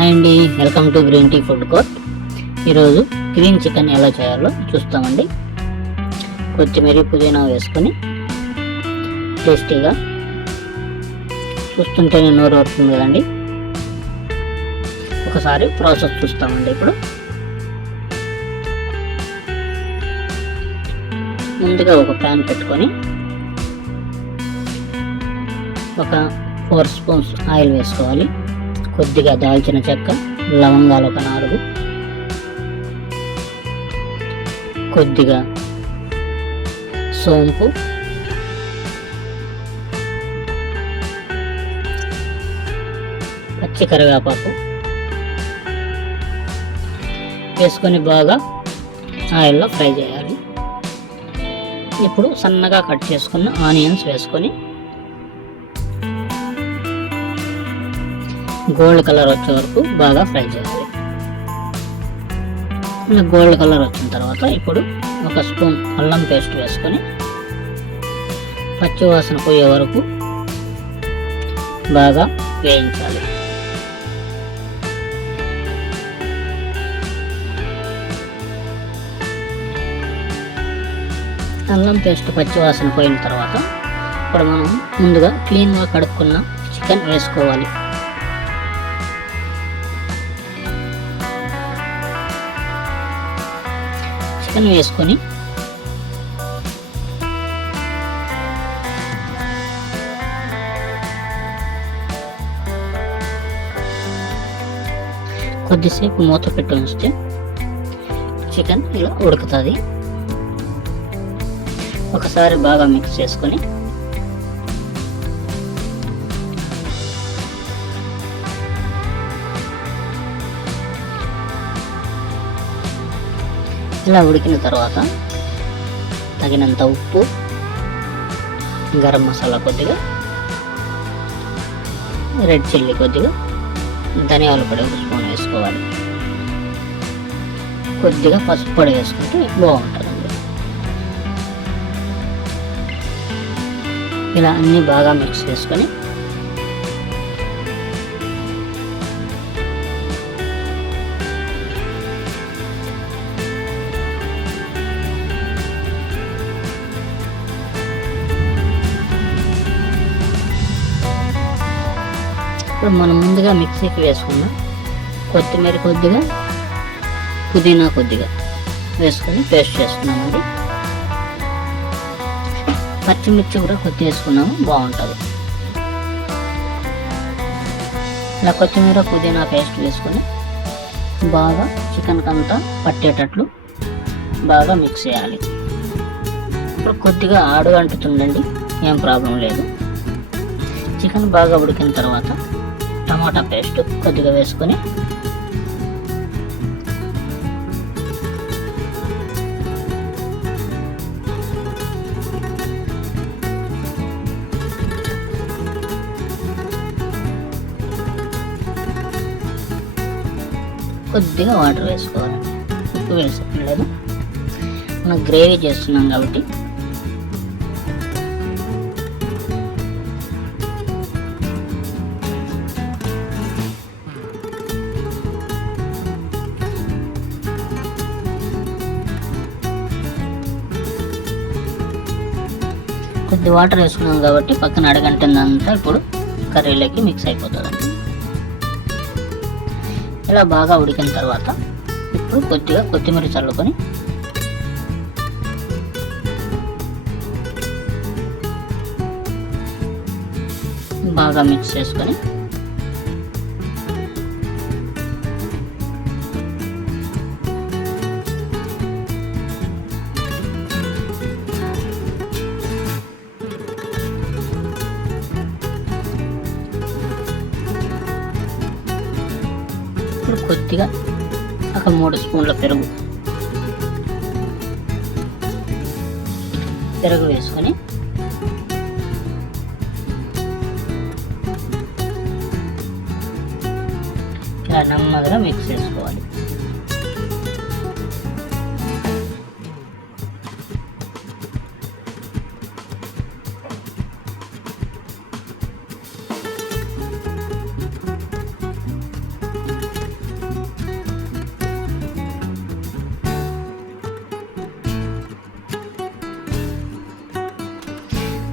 Hi అండి welcome to green tea food court. ఈరోజు green chicken ఎలా చేయాలో చూస్తామండి. కొత్తిమీర పుదీనా వేసుకొని టేస్టీగా చూస్తుంటేనే నోరు అవుతుంది కదండి. ఒకసారి ప్రాసెస్ చూస్తామండి ఇప్పుడు. ముందుగా ఒక ప్యాన్ పెట్టుకొని ఒక ఫోర్ స్పూన్స్ ఆయిల్ వేసుకోవాలి. కొద్దిగా దాల్చిన చెక్క లవంగాలు ఒక నాలుగు. కొద్దిగా సోంపు. పచ్చి కరివేపాకు. వేసుకొని బాగా ఆయిల్లో ఫ్రై చేయాలి. ఇప్పుడు సన్నగా కట్ చేసుకున్న ఆనియన్స్ వేసుకొని గోల్డ్ కలర్ వచ్చే వరకు బాగా ఫ్రై చేయాలి. ఇలా గోల్డ్ కలర్ వచ్చిన తర్వాత ఇప్పుడు ఒక స్పూన్ అల్లం పేస్ట్ వేసుకొని పచ్చి వాసన పోయే వరకు బాగా వేయించాలి. అల్లం పేస్ట్ పచ్చి వాసన పోయిన తర్వాత ఇప్పుడు మనం ముందుగా క్లీన్గా కడుక్కున్న చికెన్ వేసుకోవాలి. చికెన్ వేసుకొని కొద్దిసేపు మూత పెట్టి ఉంచితే చికెన్ ఇలా ఉడుకుతుంది. ఒకసారి బాగా మిక్స్ చేసుకొని ఇలా ఉడికిన తర్వాత తగినంత ఉప్పు గరం మసాలా కొద్దిగా రెడ్ చిల్లీ కొద్దిగా ధనియాల పొడి ఒక స్పూన్ వేసుకోవాలి. కొద్దిగా పసుపు పొడి వేసుకుంటే బాగుంటుంది ఇలా అన్నీ బాగా మిక్స్ చేసుకొని ఇప్పుడు మనం ముందుగా మిక్సీకి వేసుకుందాం. కొత్తిమీర కొద్దిగా పుదీనా కొద్దిగా వేసుకొని పేస్ట్ చేసుకున్నామండి పచ్చిమిర్చి కూడా కొద్ది వేసుకున్నాము బాగుంటుంది. ఇలా కొత్తిమీర పుదీనా పేస్ట్ వేసుకొని బాగా చికెన్ అంతా పట్టేటట్లు బాగా మిక్స్ చేయాలి. ఇప్పుడు కొద్దిగా ఆడు అంటుతుందండి ఏం ప్రాబ్లం లేదు. చికెన్ బాగా ఉడికిన తర్వాత టమాటా పేస్ట్ కొద్దిగా వేసుకొని కొద్దిగా వాటర్ వేసుకోవాలి. ఉప్పు వేసుకోలేదు. మనం గ్రేవీ చేస్తున్నాం కాబట్టి కొద్ది వాటర్ వేసుకున్నాం కాబట్టి పక్కన అడగంటుందంతా ఇప్పుడు కర్రీలోకి మిక్స్ అయిపోతుందండి ఇలా బాగా ఉడికిన తర్వాత ఇప్పుడు కొద్దిగా కొత్తిమీర చల్లుకొని బాగా మిక్స్ చేసుకొని కొద్దిగా ఒక మూడు స్పూన్ల పెరుగు. పెరుగు వేసుకొని ఇలా నెమ్మదిగా మిక్స్ చేసుకోవాలి.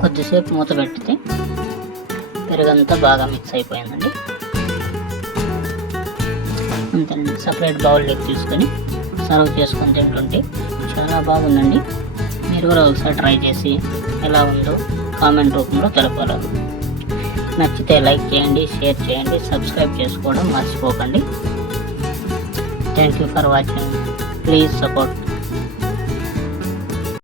కొద్దిసేపు మూత పెడితే పెరుగంతా బాగా మిక్స్ అయిపోయిందండి. అంతేనండి సపరేట్ బౌల్లోకి తీసుకొని సర్వ్ చేసుకొని తింటుంటే చాలా బాగుందండి. మీరు కూడా ఒకసారి ట్రై చేసి ఎలా ఉందో కామెంట్ రూపంలో తెలపగలరు నచ్చితే లైక్ చేయండి షేర్ చేయండి సబ్స్క్రైబ్ చేసుకోవడం మర్చిపోకండి. Thank you for watching please support